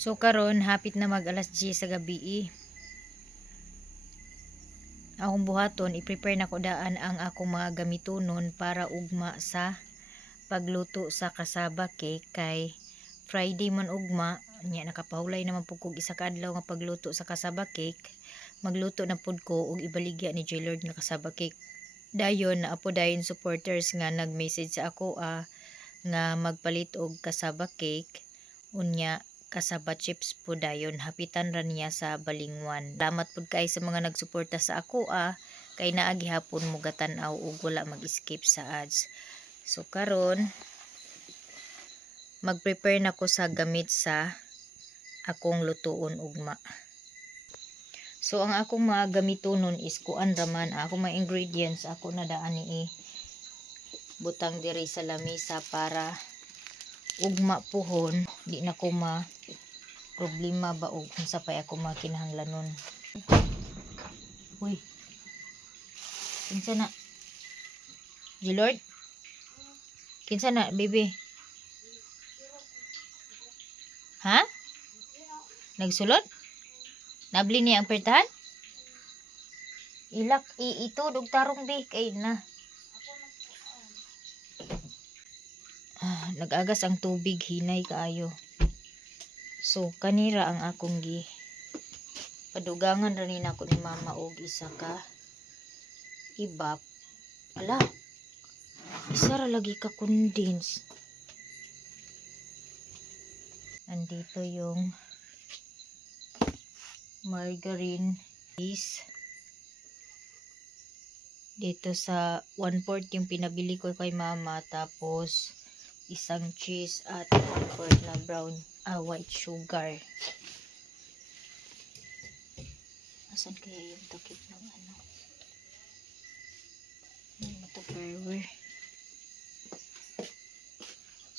So karon hapit na mag alas 10 sa gabi. Akong buhaton i-prepare na ko daan ang akong mga gamitonon para ugma sa pagluto sa cassava cake kay Friday man ugma nya nakapahulay naman pud kog isa ka adlaw nga pagluto sa cassava cake. Magluto na pud ko og ibaligya ni Jaylord nga cassava cake. Dayon na apo dayon supporters nga nag-message sa ako nga magpalit og cassava cake unya cassava chips po dayon hapitan ra niya sa balingwan. Salamat pud kay sa mga nagsuporta sa ako kay naa gihapon mo gatan-aw og wala mag-skip sa ads. So karon mag-prepare na ko sa gamit sa akong lutuon ugma. So ang akong mga gamitonon is kuan raman akong mga ingredients ako na daan ni butang diri sa lamesa para ugma puhon di na ko ma problema ba og unsa pay ako makinahanglanon. Uy. Kinsa na? Jaylord? Kinsa na, baby? Ha? Nagsulod? Nabli niya ang pertahan? Ilak ito dog tarong be kay na. Nag-agas ang tubig hinay kaayo. So kanira ang akong gi padugangan ra ni nako ni mama og isa ka ibap. Ala. Isa ra lagi ka condense. Andito yung margarine is dito sa 1/4 yung pinabili ko kay mama tapos isang cheese at 1/4 na brown white sugar. Asan kaya yung takip ng ano? Tupperware.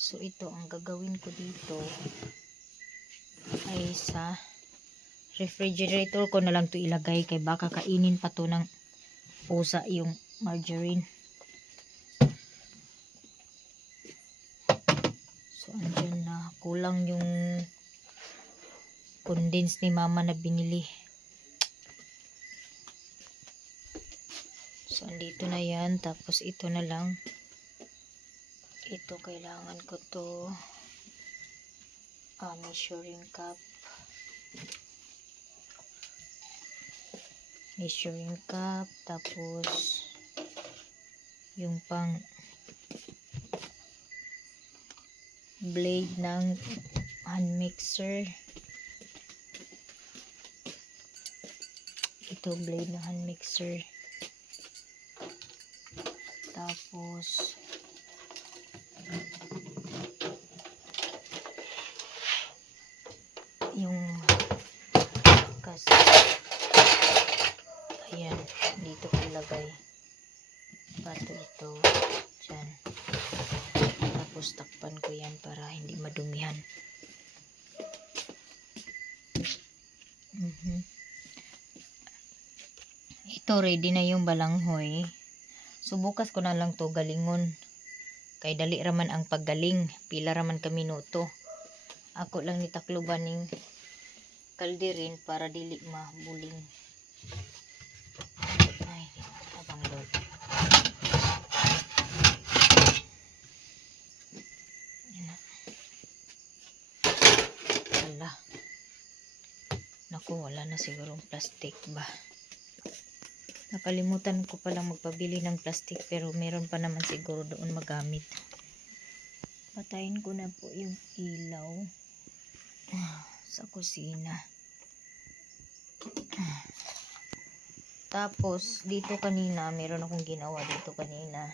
So ito ang gagawin ko dito ay sa refrigerator ko na lang to ilagay kay baka kainin pa to ng pusa yung margarine. So andyan na kulang yung condense ni mama na binili. So andito na yan tapos ito na lang. Ito kailangan ko to measuring cup. Measuring cup tapos yung pang blade ng hand mixer. Ito blade ng hand mixer. Tapos yung kasi ayan dito ko ilagay pato ito dyan tapos takpan ko yan para hindi madumihan. Ito ready na yung balanghoy. So bukas ko na lang to galingon kay dali raman ang paggaling, pila raman ka minuto. Ako lang nitakloban ning kalderin para dili mabuling. Ay, abang Lord. Wala. Naku, wala na sigurong plastic ba. Nakalimutan ko palang magpabili ng plastic pero meron pa naman siguro doon magamit. Patayin ko na po yung ilaw sa kusina. Tapos dito kanina meron akong ginawa dito kanina.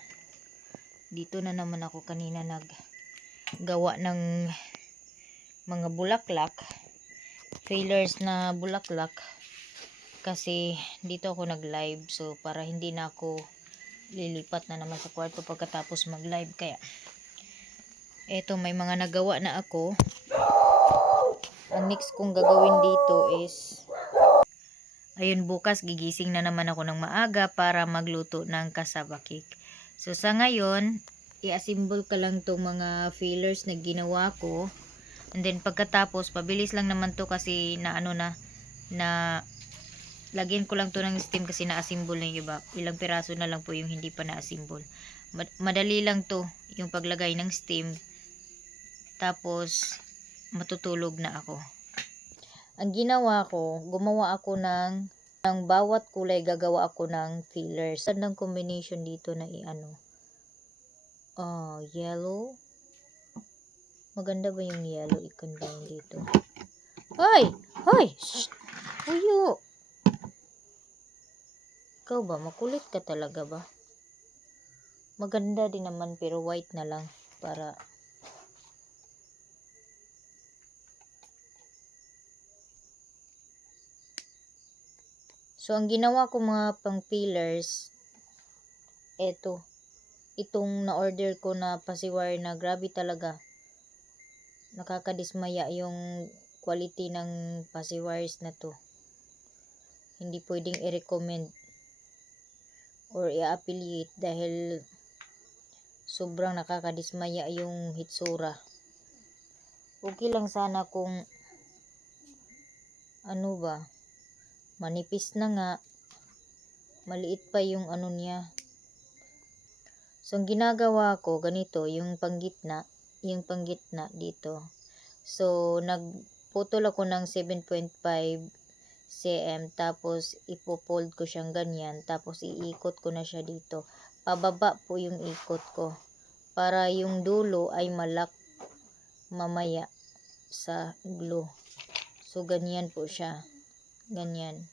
Dito na naman ako kanina naggawa ng mga bulaklak. Failures na bulaklak. Kasi dito ako nag-live so para hindi na ako lilipat na naman sa kwarto pagkatapos mag-live kaya eto may mga nagawa na ako. Ang next kong gagawin dito is ayun bukas gigising na naman ako ng maaga para magluto ng cassava cake. So sa ngayon i-assemble ka lang tong mga fillers na ginawa ko And then pagkatapos, pabilis lang naman to kasi na ano na lagyan ko lang to ng steam kasi na-assemble na yung iba. Ilang piraso na lang po yung hindi pa na-assemble. Madali lang to yung paglagay ng steam. Tapos matutulog na ako. Ang ginawa ko, gumawa ako ng bawat kulay gagawa ako ng fillers. Gandang combination dito na yellow. Maganda ba yung yellow i-combine dito? Hoy! Hoy! Shh! Huyo! Ikaw ba? Makulit ka talaga ba? Maganda din naman pero white na lang para so ang ginawa ko mga pang fillers itong na-order ko na pasiwire na grabe talaga. Nakakadismaya yung quality ng pasiwires na to. Hindi pwedeng i-recommend or i-affiliate dahil sobrang nakakadismaya yung hitsura. Okay lang sana kung manipis na nga, maliit pa yung niya. So ang ginagawa ko ganito, yung panggitna dito. So nagputol ako ng 7.5 cm tapos ipofold ko siyang ganyan tapos iikot ko na siya dito. Pababa po yung ikot ko para yung dulo ay malak mamaya sa glue. So ganyan po siya. Ganyan.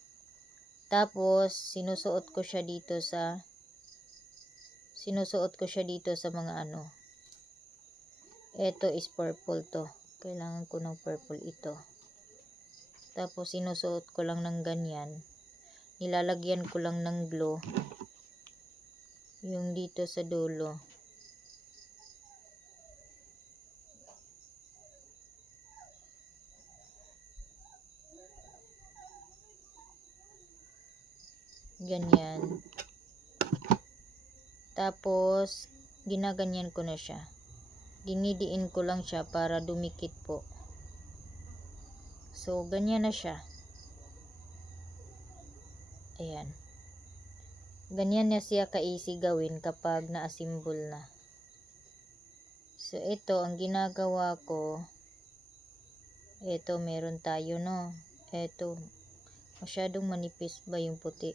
Tapos sinusuot ko siya dito sa mga ito is purple to. Kailangan ko ng purple ito. Tapos sinusuot ko lang ng ganyan. Nilalagyan ko lang ng glue. Yung dito sa dulo. Ganyan. Tapos ginaganyan ko na siya. Dinidiin ko lang siya para dumikit po. So ganyan na siya. Ayan. Ganyan na siya ka-easy gawin kapag na-assemble na. So ito ang ginagawa ko. Ito meron tayo Ito masyadong manipis ba yung puti?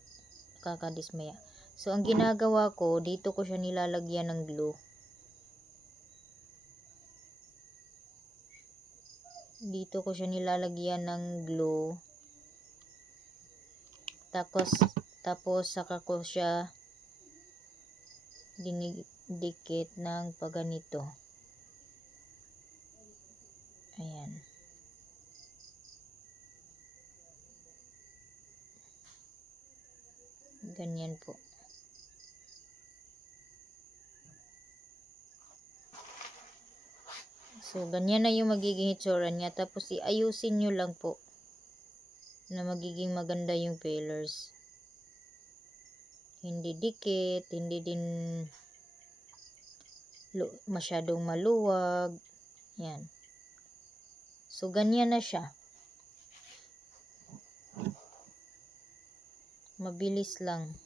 Kakadismaya. So ang ginagawa ko, dito ko siya nilalagyan ng glue. Dito ko siya nilalagyan ng glue. Tapos saka ko siya dinidikit ng paganito. Ayan. Ganyan po. So, ganyan na yung magiging itsura niya. Tapos, iayusin nyo lang po na magiging maganda yung fillers. Hindi dikit, hindi din masyadong maluwag. Yan. So, ganyan na siya. Mabilis lang.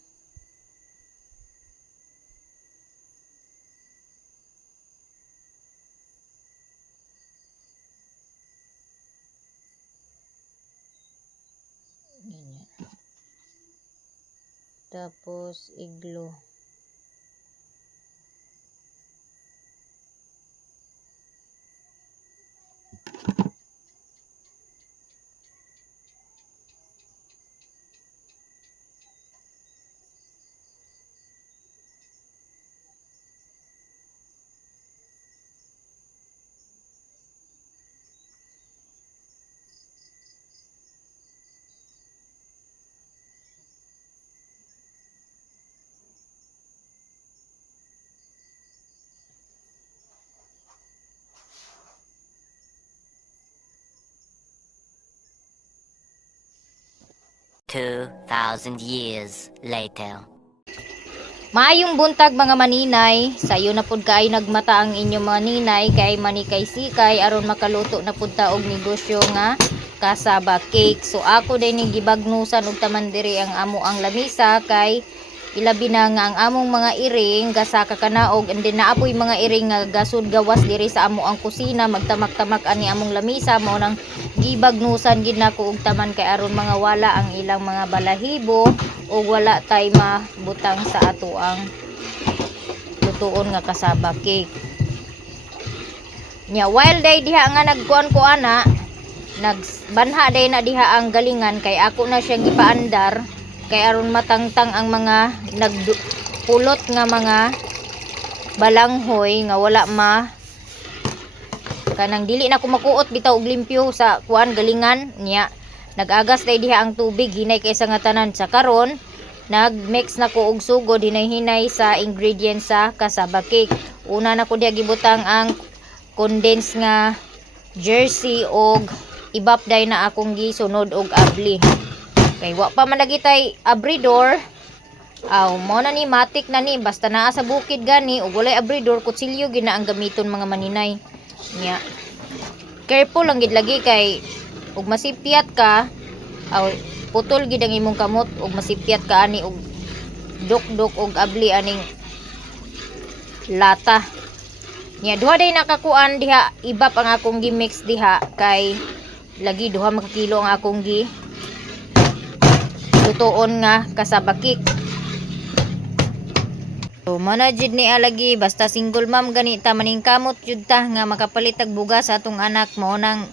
Ganyan. Tapos, i-glue. Two thousand years later. Maayong buntag mga maninay, sayo na pud kaay nagmata ang inyong maninay kay manikay sikay aron makaluto na pud ta og negosyo nga kasaba cake. So ako din ni gibagnusan og taman diri ang amo ang lamisa kay ilabi na nga ang among mga iring gasaka kanaog and then naapoy mga iring nga gasud gawas diri sa amo ang kusina magtamak-tamak ani among lamisa mao nang gibagnusan gid nako og taman kay aron mga wala ang ilang mga balahibo o wala tay mabutang sa ato ang lutuon nga kasaba cake. Nya while day diha nga nagkuan ko ana, nagbanha day na diha ang galingan kay ako na siya gipaandar kay aron matangtang ang mga nagpulot nga mga balanghoy nga wala kanang dili na ko makuot bitaw og limpyo sa kuan galingan niya. Nagagas day diha ang tubig hinay kaysa nga tanan sa karon nagmix na ko og sugod hinay-hinay sa ingredients sa kasaba cake. Una na ko diha gibutang ang condensed nga jersey og ibap day na akong gisunod og abli. Kay wa pa man lagi tay abridor. Mo na ni matik na ni basta naa sa bukid gani ug walay abridor kutsilyo gina ang gamiton mga maninay. Nya. Careful lang gid lagi kay ug masipyat ka putol gid ang imong kamot ug masipyat ka ani og duk-duk og abli aning lata. Nya duha day nakakuan diha ibap ang akong gi-mix diha kay lagi duha makakilo ang akong gi lutuon nga kasaba cake. So manajid ni alagi basta single mom gani ta maning kamot jud ta nga makapalit og bugas sa atong anak mao nang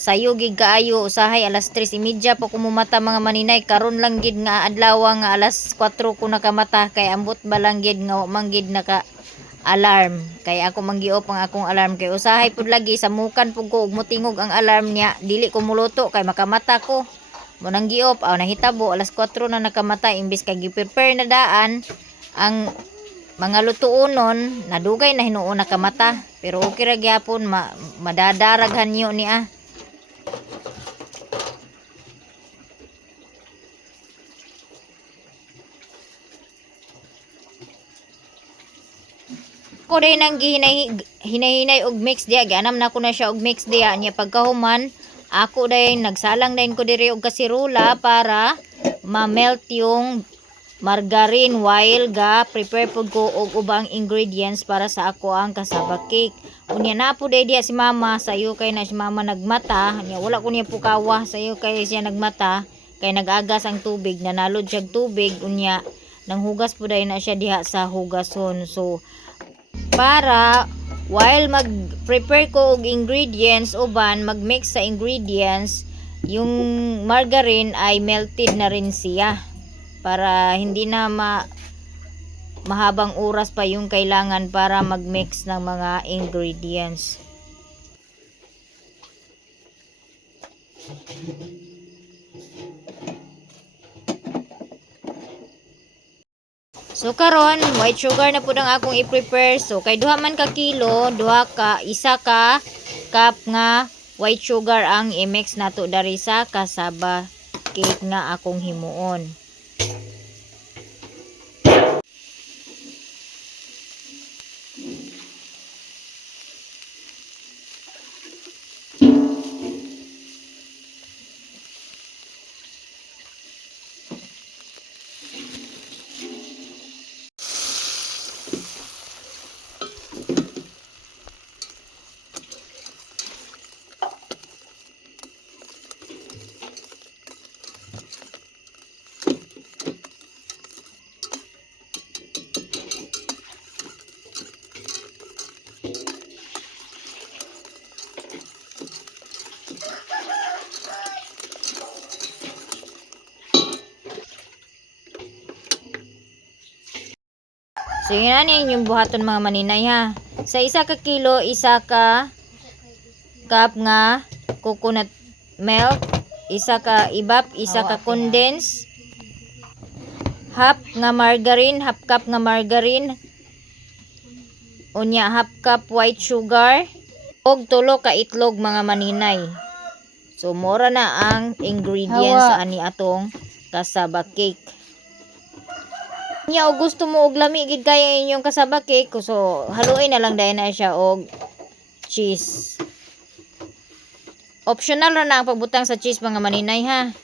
sayo gid kaayo usahay alas 3:30 pa ko mumata mga maninay karon lang gid nga adlaw nga alas 4 ko nakamata kay ambot ba lang gid nga manggid naka alarm kay ako manggiop ang akong alarm kay usahay pud lagi samukan pud ko ug motingog ang alarm niya dili ko muluto kay makamata ko. Mo nang giop nahitabo alas 4 na nakamata imbis kay gi-prepare na daan ang mga lutuonon nadugay na hinuon nakamata pero okay ra gyapon madadaraghan niyo niya. Ko day nang hinay og mix diya gianam na ko na siya og mix diya nya pagkahuman ako day nagsalang din ko diri og kasirula para ma-melt yung margarine while prepare pud ko og ubang ingredients para sa ako ang kasaba cake. Unya na po day diya si mama sayo kay na si mama nagmata nya wala ko niya pukawa sayo kay siya nagmata kay nagagas ang tubig nanalod siya tubig unya nang hugas po day na siya diha sa hugason. So para while mag-prepare ko og ingredients uban mag-mix sa ingredients yung margarine ay melted na rin siya para hindi na mahabang oras pa yung kailangan para mag-mix ng mga ingredients. So karon white sugar na pud ang akong i-prepare. So kay duha man ka kilo, isa ka cup nga white sugar ang i-mix nato dari sa kasaba cake nga akong himuon. So yan yung buhaton mga maninay ha. Sa isa ka kilo, isa ka cup nga coconut milk, isa ka ibap, isa ka condense, half cup nga margarine, unya half cup white sugar, og 3 ka itlog mga maninay. So mora na ang ingredients ani atong kasaba cake. Nya og gusto mo og lami gid kaya inyong kasaba cake, so haluin na lang dahil na siya og cheese. Optional ra na ang pagbutang sa cheese mga maninay ha.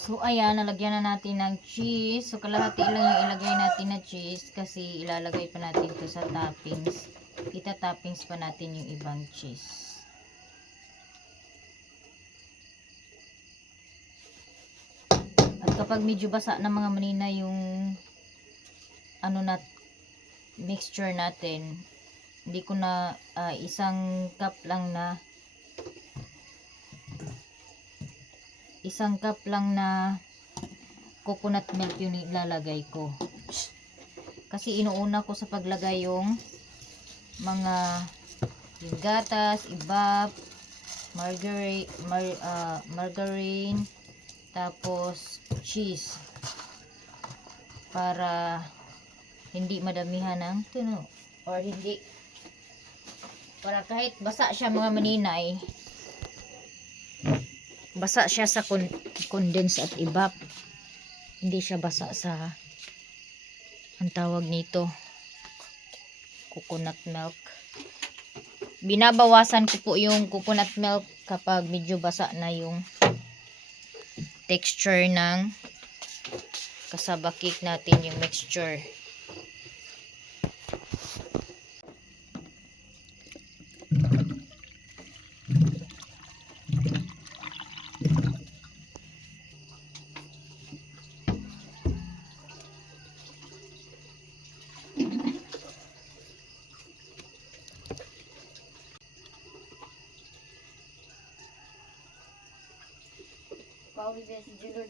So, ayan, nalagyan na natin ng cheese. So, kalahati lang yung ilagay natin na cheese kasi ilalagay pa natin ito sa toppings. Ita-toppings pa natin yung ibang cheese. At kapag medyo basa na mga manina yung mixture natin, hindi ko na isang cup lang na coconut milk yung ilalagay ko. Kasi inuuna ko sa paglagay yung mga gatas, ibap, margarine, tapos cheese para hindi madamihan ng tuno or hindi para kahit basa siya mga maninay, basa siya sa condense at ibap, hindi siya basa sa ang tawag nito coconut milk. Binabawasan ko po yung coconut milk kapag medyo basa na yung texture ng kasaba cake natin, yung mixture. Pauwi ba si Julod?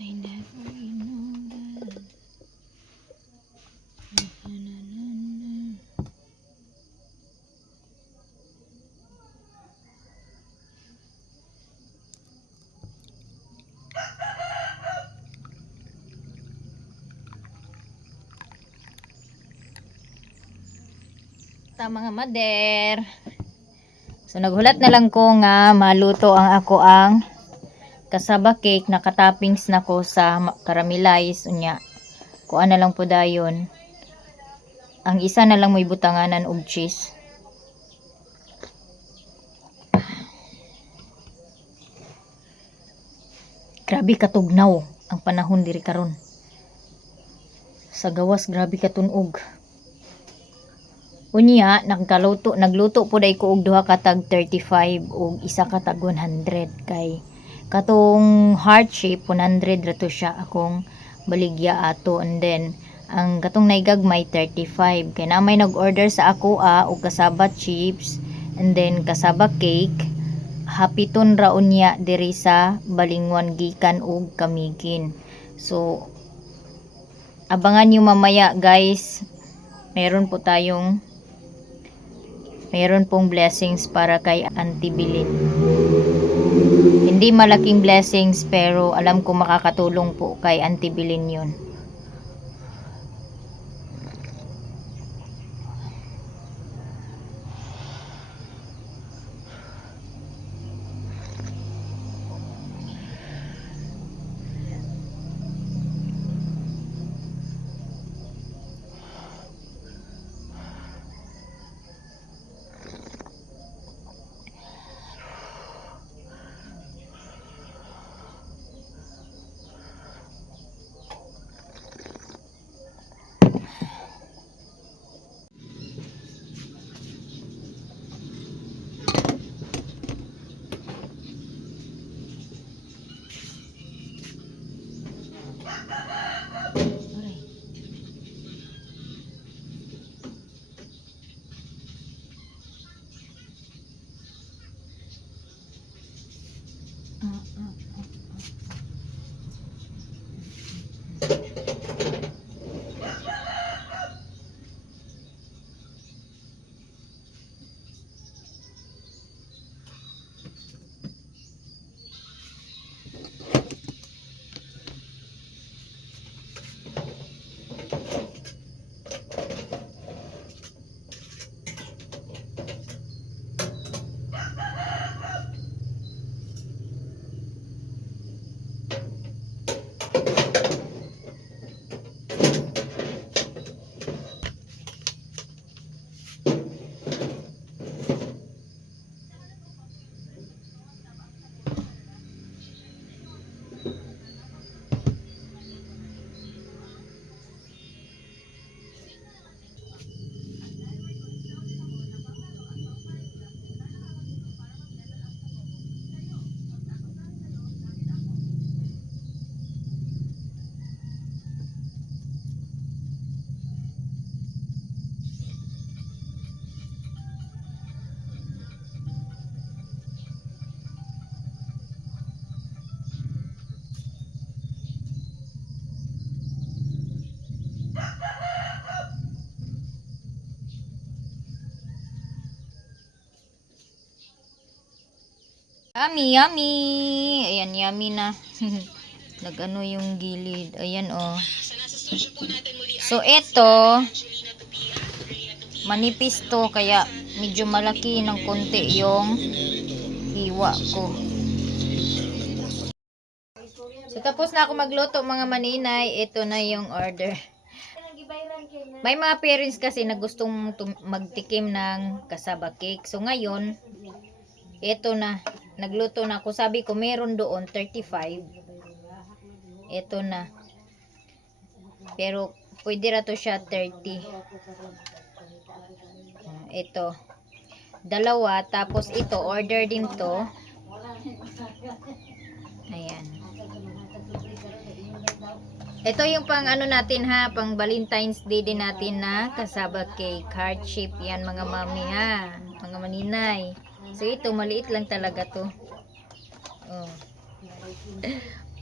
I never ta mga mader. So naghulat na lang ko nga maluto ang ako ang cassava cake, nakatoppings na ko sa caramelize unya. Kuan na lang po dayon. Ang isa na lang may butanganan og cheese. Grabe katugnaw ang panahon diri karon. Sa gawas grabe katunog. Unya nagluto po day ko og duha ka tag 35 ug isa ka tag 100 kay katong heart shape 100 ra to siya akong baligya ato, and then ang katong naigagmay 35 kay namay nag-order sa ako og cassava chips and then cassava cake. Hapiton ra unya diri sa Balingwan gikan og Kamigin. So abangan nyo mamaya guys, meron pong blessings para kay Auntie Bilin. Hindi malaking blessings pero alam ko makakatulong po kay Auntie Bilin yun. Yummy, yummy. Ayan, yummy na. Nagano yung gilid. Ayan, oh. So, ito, manipis to, kaya medyo malaki ng konti yung hiwa ko. So, tapos na ako magluto, mga maninay. Ito na yung order. May mga parents kasi na gustong magtikim ng cassava cake. So, ngayon, ito na. Nagluto na ako. Sabi ko, meron doon 35. Ito na. Pero, pwede ra to siya 30. Ito. Dalawa. Tapos, ito. Order din to. Ayan. Ito yung pang ano natin ha. Pang Valentine's Day din natin na cassava cake. Heart shape yan mga mami ha. Mga maninay. So ito, maliit lang talaga to. Oh.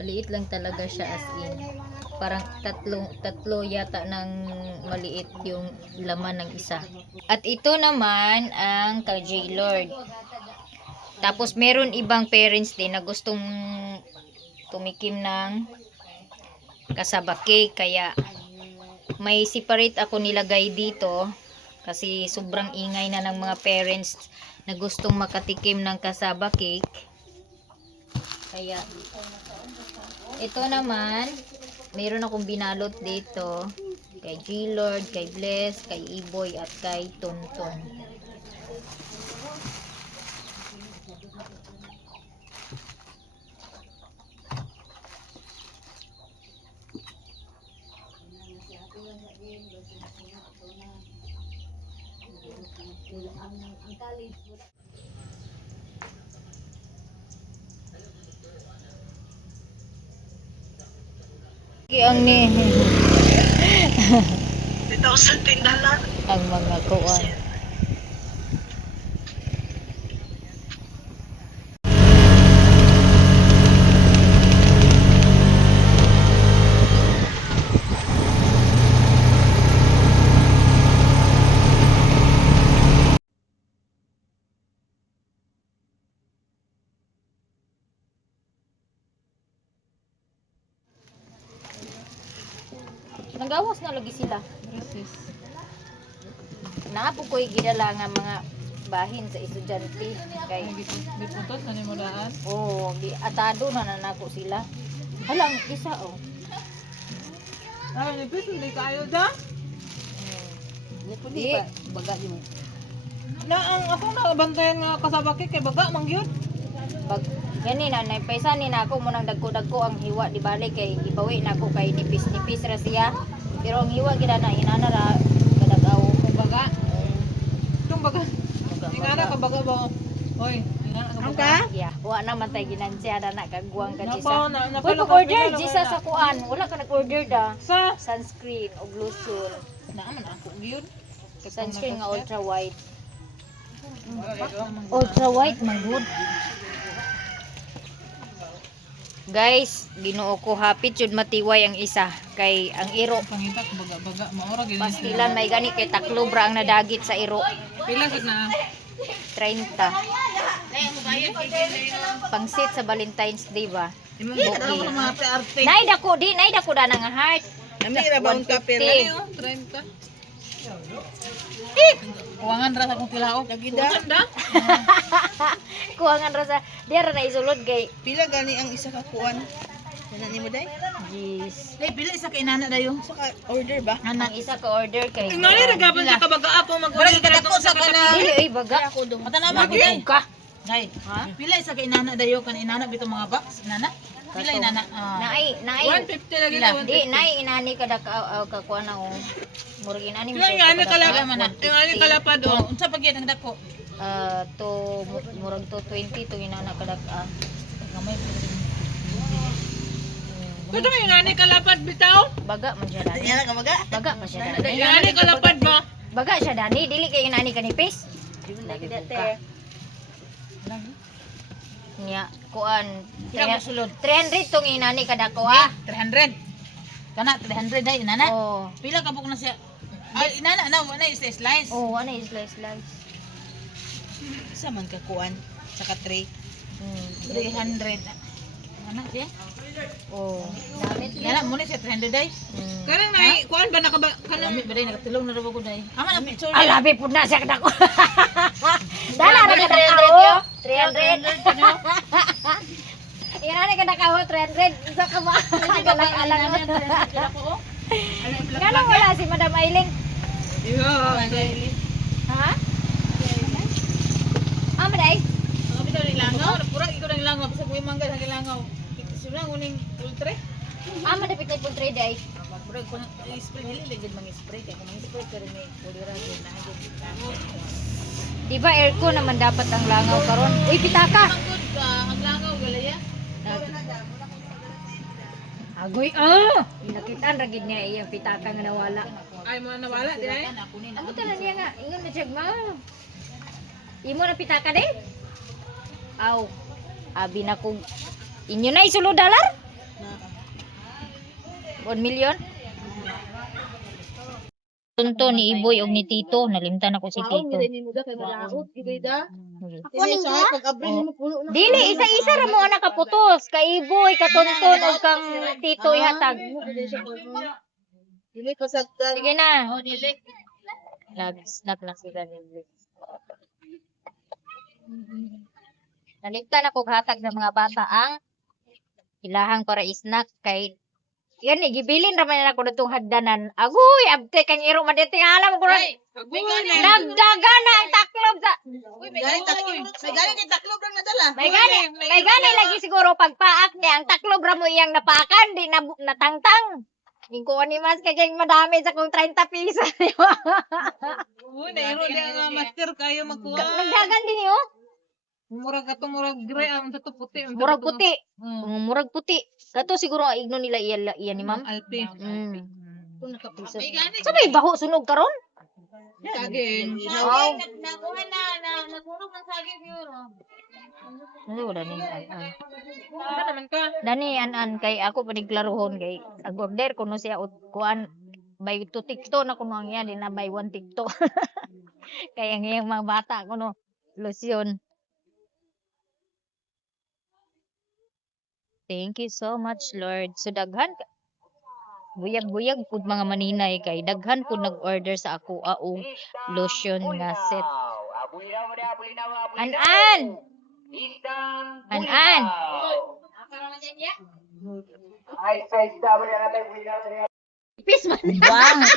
Maliit lang talaga siya as in. Parang tatlo yata ng maliit yung laman ng isa. At ito naman ang kay Lord. Tapos meron ibang parents din na gustong tumikim ng cassava cake. Kaya may separate ako nilagay dito. kasi sobrang ingay na ng mga parents na gustong makatikim ng cassava cake. Kaya ito naman, mayroon akong binalot dito kay G-Lord, kay Bless, kay Iboy at kay Tonton. Ang ni Dito sa tindahan. ang mga kuwan. Nagawas na lagi sila. Naapo ko'y gidala nga mga bahin sa estudyante kay Diputot na ni mo daan. oh, di atado na nanako sila. Halang isa oh. Ay, nipis, hindi kayo da. Di baga di mo. Na ang akong nakabantayan nga kasabaki kay baga mangyod. Pag gani na naipaysa ni nako mo nang dagko-dagko ang hiwa di balik kay ibawi nako kay nipis-nipis ra siya. Pero ang hiwa gid na inana ra kadagaw Baga. Itong baga. Ingana ka baga ba? Hoy, ingana ka baga. Yeah, wa na man tay ginansya na kagwang ka Napa, Jisa. napa, Hoy, napa, pag-order napa, Jisa napa. sa kuan. Wala ka nag-order da. Sa? Sunscreen o lotion. Naaman ako gyud. Sunscreen nga ultra white. Ultra white man good. Guys, Ginoo ko hapit jud matiway ang isa kay ang iro Pangita ko baga maora gyud. pastilan may gani kay taklobra ang nadagit sa iro. Pila sad na? 30. Pangsit sa Valentine's Day ba? Imong gitao ng mga arte. Nay dako da nga heart. Nami ra ba ang 150. kapira niyo? 30. Kuwangan ra sa akong tilaok. Lagida. Kuwangan ra sa diara na isulod kay Pila gani ang isa ka kuan? Nana nimo day? jeez. Ay pila isa kay nana dayo. Sa ka order ba? Anang isa ka order kay. Ngani ra gapon sa kabaga ako mag-order kadako sa kana. Dili ay baga. Ako do. Matanama ko Magutog ka. Day. Pila isa kay nana dayo kan inana bito mga box nana. Pila inana? Naay 150 lagi na. Di naay inani kada ka kuan na oh. Murag inani mo. Pila ngani kalapad man. ngani kalapad o. Unsa pa gyud ang dako? To murag to 20 to inana kada gamay. Kuto may ngani kalapad bitaw? Baga man siya dani. Yan ka maga? Baga man siya dani. Ngani kalapad ba? Baga siya dani, dili kay inani kanipis. Nagibog ka. Nya, kuan. Pila mo sulod? 300 tong inani kada ko ah. 300. Kana 300 day inana. Oh. Pila ka na siya? Ay inana na wala is slice. Oh, ano is slice. Sa man ka kuan? Sa ka tray. 300. Ana siya? Oh. Damit Yana mo ni siya 300 day. Karang nay kuan ba nakaba kanang ba day nakatulong na ra ko day. Ama na picture. Alabi pud na siya kada ko. Dala ra kada ko. 300. Inani kada ka 300 sa ka ba? Galang-alang. Ngano wala si Madam Aileen? Iyo. Ha? Ah, maday. Ang bitaw ni langaw, pura ikaw ng langaw sa kuy mangga sa langaw. Sila nguning ultra. Ah, madapit na pud 3 day. Pura ko spray dili legit mang spray kay kung spray ka rin may pulira din na Di ba aircon naman dapat ang langaw karon? Uy, pitaka. Good ka, ang langaw galaya. Agoy Nakitaan ra gid niya iyang pitaka nga nawala. Ay mo nawala di ay. Amo tala niya nga, ingon na siya ma. Imo na pitaka de? Aw. Abi na kog inyo na isulo dollar? 1 million? Tunto ni Iboy og ni Tito, nalimtan ako si Tito. nimo da kay malaot gibay da. Ako Ini sa pag abri nimo puno na. Dili, isa-isa ra mo ana kaputos. Kay Iboy, katonton og kang Tito ihatag. Dili ko sa Sige na. Nag-snack na sila ni Naligtan ako hatag ng mga bata ang ilahang para snack kay yan gibilin ra man ako ditong hagdanan. Agoy, abte kang iro man dito alam ko ron. Nagdaga na ang taklob sa. May galing taklob lang nadala. May gani lagi siguro pagpaak niya ang taklob ra mo iyang napakan di na natangtang. Ingko ni mas kay madami sa kong 30 piso. Uy, nairo di ang master kayo magkuha. Nagdagan din yo. Murag ato murag gray ang sa puti. Murag puti. Murag puti. Kato siguro ang igno nila iyan ni ma'am. Alpi. Sabay baho sunog karon? Saging. Wow. Nakuha na nasunog ng saging yun. Ano wala ni an. Ano naman ka? Dani an kay ako paniklarohon kay ang order kuno siya kuan by 2 tikto na kuno ang yan di na by 1 tikto. Kaya ang iyang mga bata kuno lotion. Thank you so much, Lord. So daghan buyag-buyag pud mga maninay kay daghan pud nag-order sa ako og lotion nga set. An-an. An-an. Ipis man. Wow.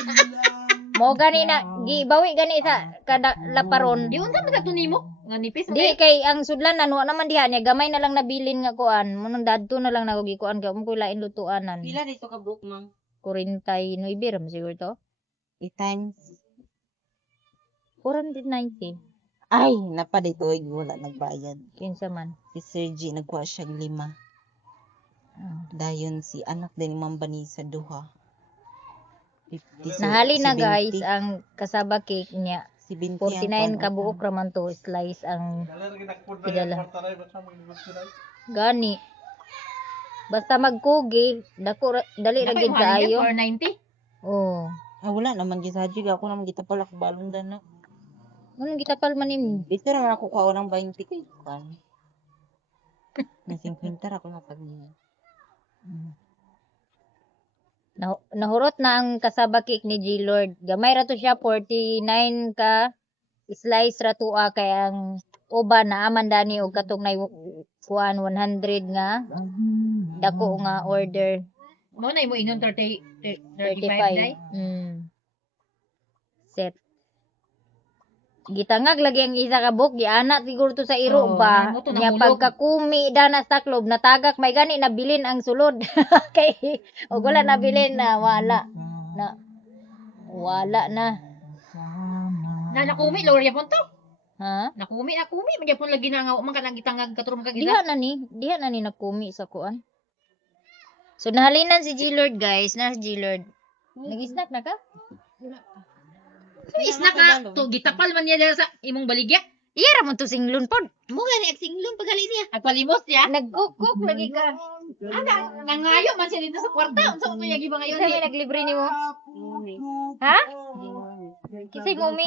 Mo gani na gibawi gani sa kada laparon. Di unsa man sa tunimo? Nga nipis Di kay ang sudlan ano naman diha niya gamay na lang nabilin nga kuan. Munang dadto na lang nako gikuan ka mo lain lutuanan. Pila dito ka book mang? 49 ram siguro to. 8 times. 490. Ay, napa dito wala nagbayad. Kinsa man. Si Sergi nagkuha siya 5. Dayon si anak din ni Ma'am Vanessa duha. 50, Nahali na 70. guys ang kasaba cake niya. Si 20 49 ka buok raman to slice ang pidala. Gani. Basta magkugi, dako dali ra gid kaayo. 490? Oh. Ah, wala naman gisadyo ako naman gitapal ako balon dana. Anong gitapal man nimo? Dito naman ako kuha ng 20 kay kan. Na 50 ako na pag niya. Nahurot na ang kasaba cake ni G Lord. Gamay ra to siya 49 ka slice ra tuwa kay ang uban na aman dani og katong nay kuan 100 nga dako nga order Mo na imo ingon 35 day. 35. Set. Gitangag lagi ang isa ka book, giana siguro to sa iro Oo, ba. amo to Nya nahulog. pagkakumi dana sa taklob natagak may gani nabilin ang sulod. Kay og wala nabilin na wala na. Na nakumi lower yapon to. Ha? Nakumi magyapon lagi na nga man ka nang gitangag katurong kag isa. Diha na ni nakumi sa kuan. So nahalinan si G Lord guys, na si G Lord. Nag-snack na ka? Isna ka to gitapal man niya sa imong baligya. Iya ra man to singlon pod. Mo gani ag singlon pagali niya. Agpalimos siya. Nagkukuk lagi ka. Nangayo man siya dito sa kwarta. Unsa mo yagi ba ngayon? Isa may naglibre nimo? Ha? Kisay mo mi?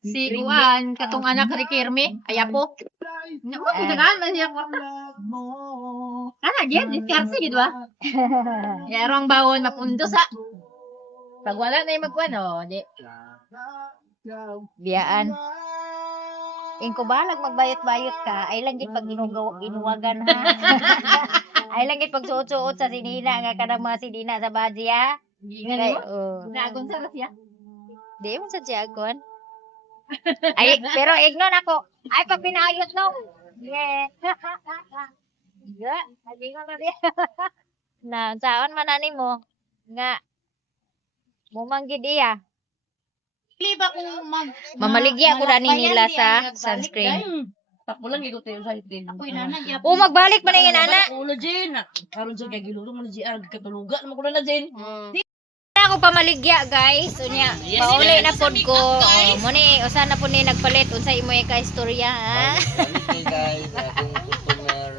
Si Juan katong anak ni Kirme, ayapo. Naku, gitagaan man siya kwarta. Ana diyan diskarse gid ba? Ya rong bawon mapundo sa. Pag wala na yung magkuano, di. Biyaan. Ingko balag magbayot-bayot ka, ay lang gid pag inuwagan ha. Ay lang gid pag suot-suot sa sinina nga kanang mga sinina sa baji ha. Gingan mo? Oh. Naagon sa siya. Di mo sa tiyagon. Ay, pero ignon ako. Ay, pag pinayot no. Yeah. Yeah, nagingon na diya. Na, saan man ani mo? Nga, mumanggid iya. Liba ko Mamaligya ko dani nila sa sunscreen. Takbo lang ikaw tayo sa itin. Ako inana gyapon. O, magbalik man yung inana. Ulo Jen. Karon sa kay giluro man GR katulugan mo ko na Jen. Ako pamaligya guys. Unya, pauli na pod ko. Oh, mo ni usa na po ni nagpalit unsay imo ka istorya ha. Guys, akong customer.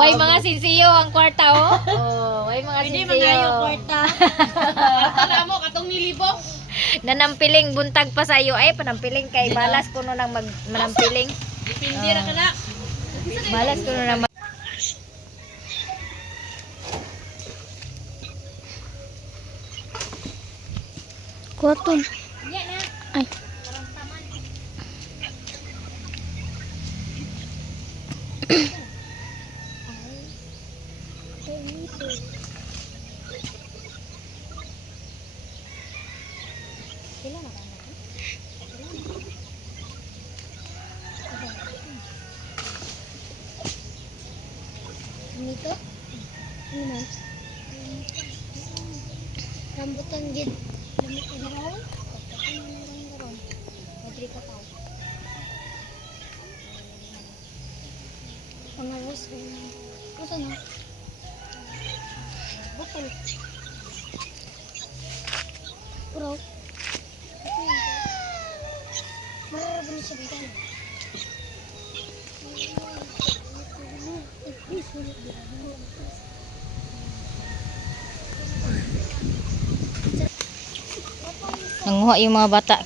Way mga sinsiyo ang kwarta oh. Oh, way mga sinsiyo. Tara mo katong nilibo. Nanampiling buntag pa sa iyo ay panampiling kay balas kuno nang manampiling. Dipindi ra kana. Balas kuno nang Kuaton. Nya na. Dito? Ano man? Rambutan gid. Lamit ka na raw? Pagkakang na lang raw. Madri ka tao. Pangalos ko na. Ano na? Bukol. Puro. Mararabon siya dito. Nanguha yung mga bata.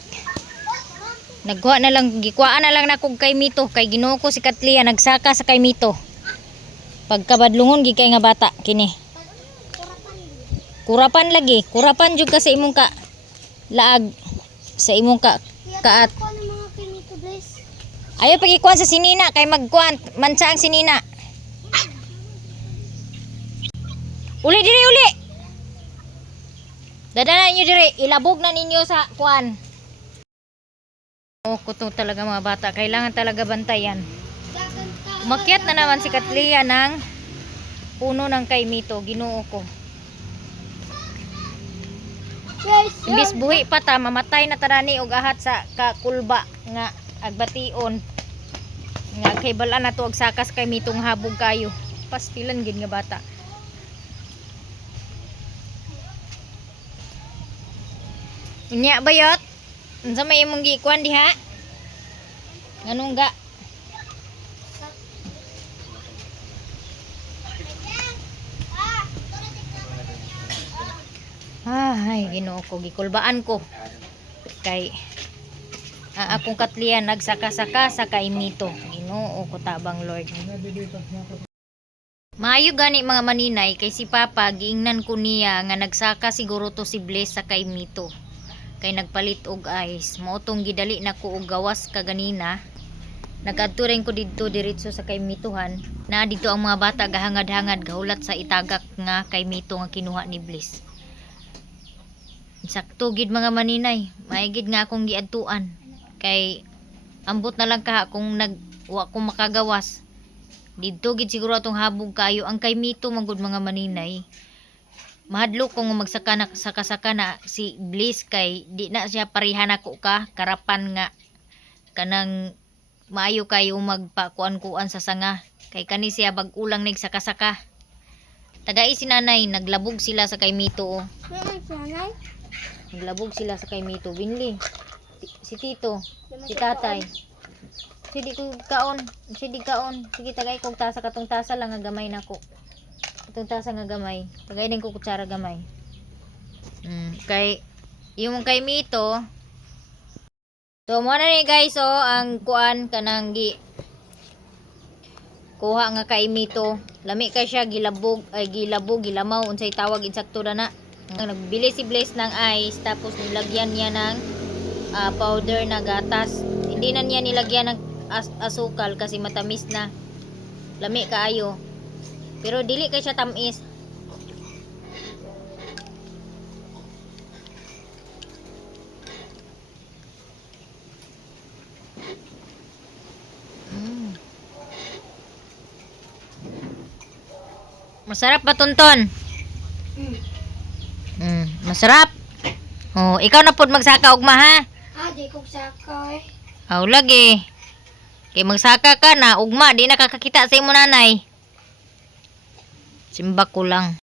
Nagkuha na lang, gikuhaan na lang na kog kay Mito. Kay Ginoo ko si Katlia, nagsaka sa kay Mito. Pagkabadlungon gi kay nga bata, kini. Kurapan lagi. Kurapan jud ka sa imong ka laag. Sa imong ka kaat. Ano mga kinito, bless? Ayaw pagikuan sa sinina, kay magkuan. Mansa ang sinina. Uli diri, uli! Dadanan nyo diri, ilabog na ninyo sa kuan. Oh, kuto talaga mga bata, kailangan talaga bantayan. Umakyat na naman si Katlia ng puno ng kay Mito, Ginoo ko. Imbis buhi pa ta, mamatay na tarani og ahat sa kakulba nga agbation. Nga kay bala na to og sakas kay Mitong habog kayo. Pastilan gid nga bata. Unya bayot? Unsa may imong gikuan diha? Nganong ga? Ay, Ginoo ko, gikulbaan ko. Kay akong Katlia nagsaka-saka sa kay Mito. Ginoo ko tabang Lord. Maayo gani mga maninay kay si Papa giingnan ko niya nga nagsaka siguro to si Bless sa kay Mito. Kay nagpalit og ice. Mautong gidali na ko og gawas kaganina. Nagadto rin ko dito diretso sa kay Mituhan. Na dito ang mga bata gahangad-hangad gahulat sa itagak nga kay Mito nga kinuha ni Bliss. Sakto gid mga maninay. Maigid nga akong giadtuan. Kay ambot na lang ka kung wa ko makagawas. Dito gid siguro atong habog kayo ang kay Mito manggod mga maninay. Mahadlok kung magsaka na saka na si Bliss kay di na siya parihan ako ka karapan nga kanang maayo kayo magpakuan-kuan sa sanga kay kani siya bag-ulang nagsaka-saka. Tagay si nanay naglabog sila sa kay Mito. Naglabog sila sa kay Mito. Binli si tito, si tatay. Sige ko kaon, sige kaon. Sige tagay kog tasa katong tasa lang nga gamay nako. Itong tasa nga gamay. Tagay din ko kutsara gamay. Kay yung kay Mito. So mo na ni guys ang kuan kanang kuha nga kay Mito. Lami kay siya gilabog gilamaw unsay tawag insakto na. Nagbili si Bless ng ice tapos nilagyan niya ng powder na gatas. Hindi na niya nilagyan ng asukal kasi matamis na. Lami kaayo. Pero dili kay siya tamis. Masarap ba tonton? Masarap. Oh, ikaw na pud magsaka ugma ha. Di ko sakay. Aw lagi. Kay magsaka ka na ugma di na kakakita sa imo nanay. Simba ko lang.